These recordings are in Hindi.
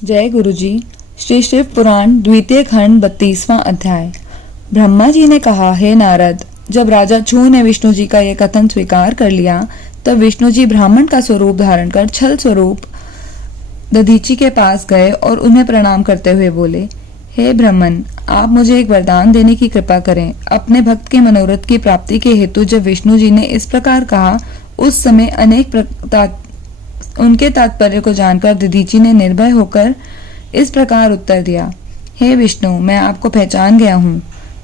जय गुरुजी। श्री शिव पुराण द्वितीय खंड 32वां अध्याय। ब्रह्मा जी ने कहा, हे नारद, जब राजा छू ने विष्णु जी का यह कथन स्वीकार कर लिया तब विष्णु जी ब्राह्मण का स्वरूप धारण कर छल स्वरूप दधीची के पास गए और उन्हें प्रणाम करते हुए बोले, हे ब्राह्मण, आप मुझे एक वरदान देने की कृपा करें। अपने भक्त के मनोरथ की प्राप्ति के हेतु जब विष्णु जी ने इस प्रकार कहा, उस समय उनके तात्पर्य को जानकर दधीची ने निर्भय होकर इस प्रकार उत्तर दिया, हे विष्णु, मैं आपको पहचान गया हूँ।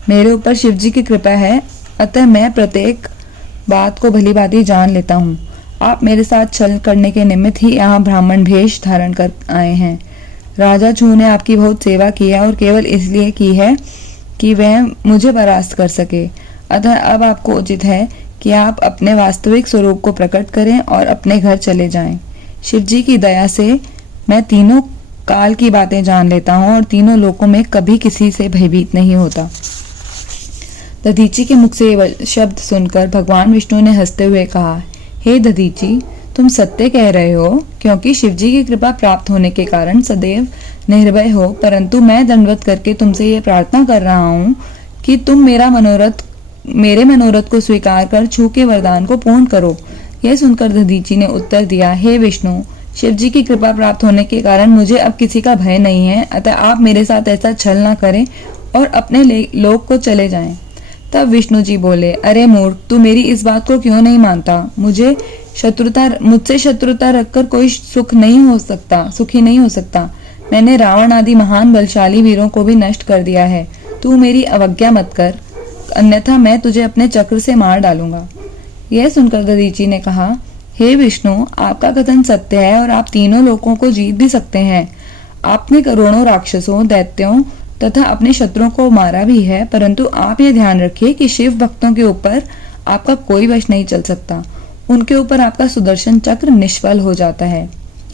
मेरे ऊपर शिव जी की कृपा है, अतः मैं प्रत्येक बात को भली भांति जान लेता हूँ। आप मेरे साथ छल करने के निमित्त ही यहाँ ब्राह्मण भेष धारण कर आए हैं। राजा छू ने आपकी बहुत सेवा की है और केवल इसलिए की है कि वह मुझे परास्त कर सके। अतः अब आपको उचित है कि आप अपने वास्तविक स्वरूप को प्रकट करें और अपने घर चले जाएं। शिव जी की दया से मैं तीनों काल की बातें जान लेता हूँ और तीनों लोकों में कभी किसी से भयभीत नहीं होता। दधीची के मुख से ये शब्द सुनकर भगवान विष्णु ने हंसते हुए कहा, हे दधीची, तुम सत्य कह रहे हो, क्योंकि शिव जी की कृपा प्राप्त होने के कारण सदैव निर्भय हो। परंतु मैं दंडवत करके तुमसे ये प्रार्थना कर रहा हूँ कि तुम मेरे मनोरथ को स्वीकार कर छू के वरदान को पूर्ण करो। यह सुनकर दधीची ने उत्तर दिया, हे विष्णु, शिव जी की कृपा प्राप्त होने के कारण मुझे अब किसी का भय नहीं है, अतः आप मेरे साथ ऐसा छल न करें और अपने लोक को चले जाएं। तब विष्णु जी बोले, अरे मूर्ख, तू मेरी इस बात को क्यों नहीं मानता? मुझसे शत्रुता रखकर कोई सुखी नहीं हो सकता। मैंने रावण आदि महान बलशाली वीरों को भी नष्ट कर दिया है। तू मेरी अवज्ञा मत कर, अन्यथा मैं तुझे अपने चक्र से मार डालूंगा। यह सुनकर दधीची ने कहा, हे विष्णु, आपका कथन सत्य है और आप तीनों लोकों को जीत भी सकते हैं। आपने करोड़ों राक्षसों, दैत्यों तथा अपने शत्रुओं को मारा भी है, परंतु आप ये ध्यान रखिए कि शिव भक्तों के ऊपर आपका कोई वश नहीं चल सकता। उनके ऊपर आपका सुदर्शन चक्र निष्फल हो जाता है।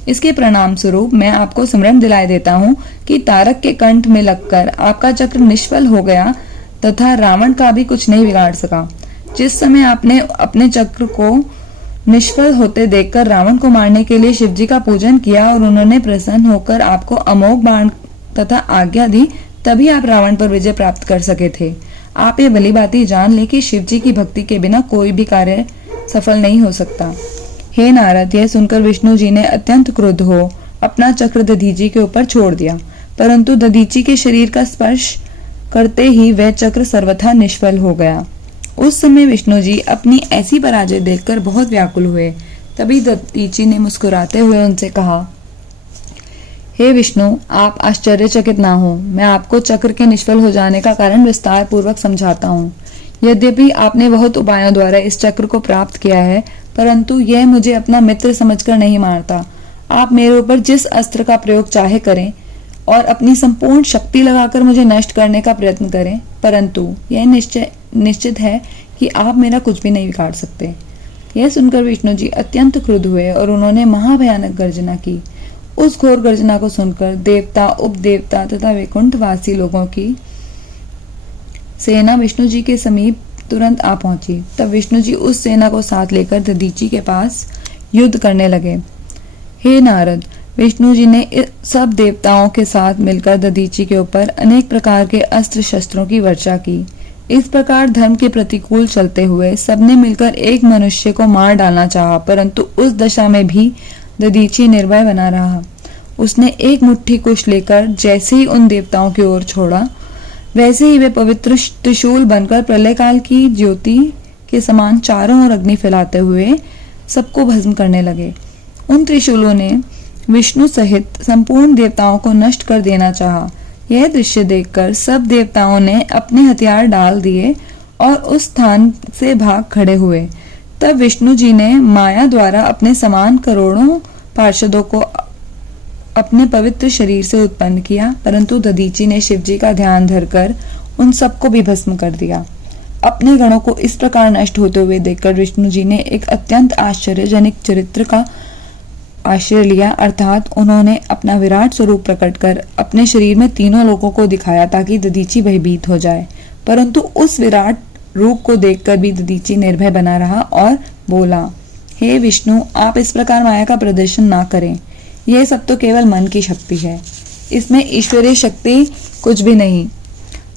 इसके परिणाम स्वरूप मैं आपको स्मरण दिलाए देता हूँ कि तारक के कंठ में लगकर आपका चक्र निष्फल हो गया तथा रावण का भी कुछ नहीं बिगाड़ सका। जिस समय आपने अपने चक्र को निष्फल होते देखकर रावण को मारने के लिए शिव जी का पूजन किया और उन्होंने प्रसन्न होकर आपको अमोघ बाण तथा आज्ञा दी, तभी आप रावण पर विजय प्राप्त कर सके थे। आप ये भली भांति जान ले कि शिव जी की भक्ति के बिना कोई भी कार्य सफल नहीं हो सकता। हे नारद, यह सुनकर विष्णु जी ने अत्यंत क्रुद्ध हो अपना चक्र दधीची के ऊपर छोड़ दिया, परंतु दधीची के शरीर का स्पर्श करते ही वह चक्र सर्वथा निष्फल हो गया। उस समय विष्णु जी अपनी ऐसी पराजय देखकर बहुत व्याकुल हुए। तभी दधीची ने मुस्कुराते हुए उनसे कहा, हे विष्णु, आप आश्चर्यचकित ना हो। मैं आपको चक्र के निष्फल हो जाने का कारण विस्तार पूर्वक समझाता हूँ। यद्यपि आपने बहुत उपायों द्वारा इस चक्र को प्राप्त किया है, परंतु यह मुझे अपना मित्र समझकर नहीं मारता। आप मेरे ऊपर जिस अस्त्र का प्रयोग चाहे करें और अपनी संपूर्ण शक्ति लगाकर मुझे नष्ट करने का प्रयत्न करें, परंतु यह निश्चित है कि आप मेरा कुछ भी नहीं बिगाड़ सकते। यह सुनकर विष्णु जी अत्यंत क्रुद्ध हुए और उन्होंने महाभयानक गर्जना की। उस घोर गर्जना को सुनकर देवता, उपदेवता तथा वैकुंठवासी लोगों की सेना विष्णु जी के समीप तुरंत आ पहुंची। तब विष्णु जी उस सेना को साथ लेकर दधीची के पास युद्ध करने लगे। हे नारद, विष्णु जी ने सब देवताओं के साथ मिलकर दधीची के ऊपर अनेक प्रकार के अस्त्र शस्त्रों की वर्षा की। इस प्रकार धर्म के प्रतिकूल चलते हुए सबने मिलकर एक मनुष्य को मार डालना चाहा, परंतु उस दशा में भी दधीची निर्भय बना रहा। उसने एक मुट्ठी कुश लेकर जैसे ही उन देवताओं की ओर छोड़ा, वैसे ही वे पवित्र त्रिशूल बनकर प्रलय काल की ज्योति के समान चारों ओर अग्नि फैलाते हुए सबको भस्म करने लगे। उन त्रिशूलों ने विष्णु सहित संपूर्ण देवताओं को नष्ट कर देना चाहा। यह दृश्य देखकर सब देवताओं ने अपने हथियार डाल दिए और उस स्थान से भाग खड़े हुए। तब विष्णु जी ने माया द्वारा अपने समान करोड़ों पार्षदों को अपने पवित्र शरीर से उत्पन्न किया, परंतु दधीची ने शिव जी का ध्यान धरकर उन सबको भी भस्म कर दिया। अपने गणों को इस प्रकार नष्ट होते हुए देखकर विष्णु जी ने एक अत्यंत आश्चर्यजनक चरित्र का आश्रय लिया, अर्थात उन्होंने अपना विराट स्वरूप प्रकट कर अपने शरीर में तीनों लोगों को दिखाया ताकि दधीची भयभीत हो जाए। परंतु उस विराट रूप को देखकर भी दधीची निर्भय बना रहा और बोला, हे विष्णु, आप इस प्रकार माया का प्रदर्शन ना करें। यह सब तो केवल मन की शक्ति है, इसमें ईश्वरीय शक्ति कुछ भी नहीं।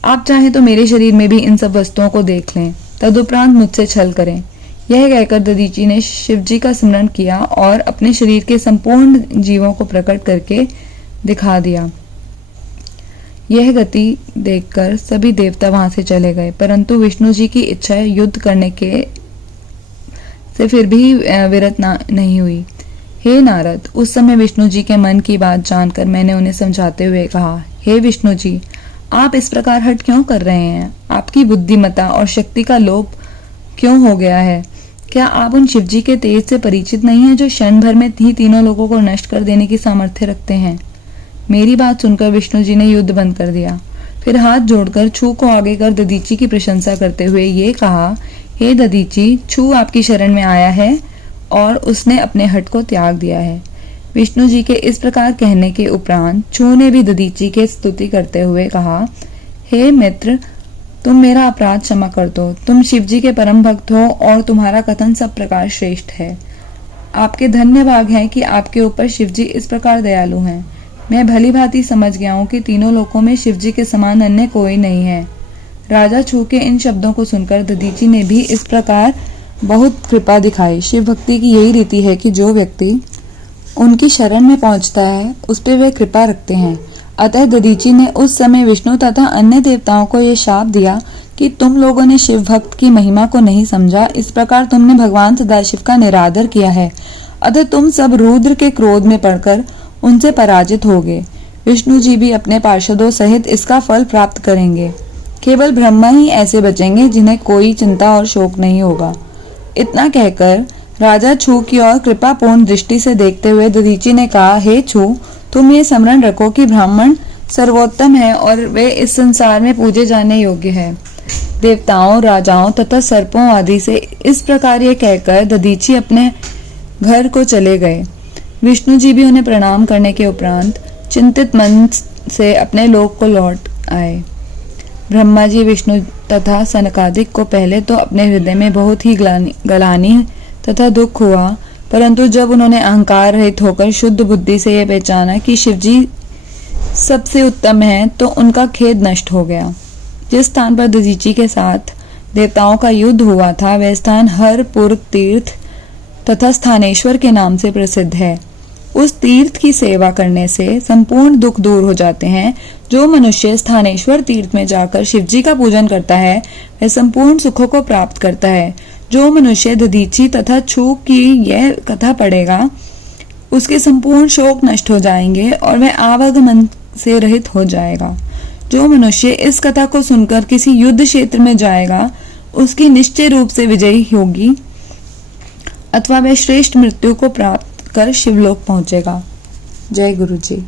आप चाहें तो मेरे शरीर में भी इन सब वस्तुओं को देख लें, तदुपरांत मुझसे छल करें। यह कहकर दधीची ने शिवजी का स्मरण किया और अपने शरीर के संपूर्ण जीवों को प्रकट करके दिखा दिया। यह गति देखकर सभी देवता वहां से चले गए, परंतु विष्णु जी की इच्छा युद्ध करने के से फिर भी विरत नहीं हुई। हे नारद, उस समय विष्णु जी के मन की बात जानकर मैंने उन्हें समझाते हुए कहा, हे विष्णु जी, आप इस प्रकार हट क्यों कर रहे हैं? आपकी बुद्धिमत्ता और शक्ति का लोप क्यों हो गया है? क्या आप उन शिवजी के तेज से परिचित नहीं हैं जो क्षण भर में ही तीनों लोगों को नष्ट कर देने की सामर्थ्य रखते हैं? मेरी बात सुनकर विष्णु जी ने युद्ध बंद कर दिया। फिर हाथ जोड़कर छू को आगे कर दधीची की प्रशंसा करते हुए ये कहा, हे दधीची, छू आपकी शरण में आया है और उसने अपने हट को त्याग दिया है। विष्णु जी के इस प्रकार कहने के उपरांत छू ने भी दधीची की स्तुति करते हुए कहा, हे मित्र, तुम मेरा अपराध क्षमा कर दो। तुम शिवजी के परम भक्त हो और तुम्हारा कथन सब प्रकार श्रेष्ठ है। आपके धन्य भाग है कि आपके ऊपर शिवजी इस प्रकार दयालु हैं। मैं भली भांति समझ गया हूँ कि तीनों लोकों में शिवजी के समान अन्य कोई नहीं है। राजा छू के इन शब्दों को सुनकर दधीची ने भी इस प्रकार बहुत कृपा दिखाई। शिव भक्ति की यही रीति है कि जो व्यक्ति उनकी शरण में पहुंचता है उस पर वे कृपा रखते हैं। अतः दधीची ने उस समय विष्णु तथा अन्य देवताओं को यह शाप दिया कि तुम लोगों ने शिव भक्त की महिमा को नहीं समझा, इस प्रकार तुमने भगवान सदाशिव का निरादर किया है। अतः तुम सब रुद्र के क्रोध में पड़कर उनसे पराजित होगे। विष्णु जी भी अपने पार्षदों सहित इसका फल प्राप्त करेंगे। केवल ब्रह्मा ही ऐसे बचेंगे जिन्हें कोई चिंता और शोक नहीं होगा। इतना कहकर राजा छू की ओर कृपापूर्ण दृष्टि से देखते हुए दधीची ने कहा, हे छू, तुम ये स्मरण रखो कि ब्राह्मण सर्वोत्तम है और वे इस संसार में पूजे जाने योग्य है। देवताओं, राजाओं तथा सर्पों आदि से इस प्रकार ये कहकर दधीची अपने घर को चले गए। विष्णु जी भी उन्हें प्रणाम करने के उपरांत चिंतित मन से अपने लोक को लौट आए। ब्रह्मा जी, विष्णु तथा सनकादिक को पहले तो अपने हृदय में बहुत ही गलानी तथा दुख हुआ, परंतु जब उन्होंने अहंकार रहित होकर शुद्ध बुद्धि से यह पहचाना कि शिवजी सबसे उत्तम है, तो उनका खेद नष्ट हो गया। जिस स्थान पर दधीची के साथ देवताओं का युद्ध हुआ था वह स्थान हरपुर तीर्थ तथा स्थानेश्वर के नाम से प्रसिद्ध है। उस तीर्थ की सेवा करने से संपूर्ण दुख दूर हो जाते हैं। जो मनुष्य स्थानेश्वर तीर्थ में जाकर शिवजी का पूजन करता है वह संपूर्ण सुखों को प्राप्त करता है। जो मनुष्य दधीची तथा छू की यह कथा पढ़ेगा उसके संपूर्ण शोक नष्ट हो जाएंगे और वह आवागमन से रहित हो जाएगा। जो मनुष्य इस कथा को सुनकर किसी युद्ध क्षेत्र में जाएगा उसकी निश्चय रूप से विजयी होगी अथवा वह श्रेष्ठ मृत्यु को प्राप्त कर शिवलोक पहुंचेगा। जय गुरु जी।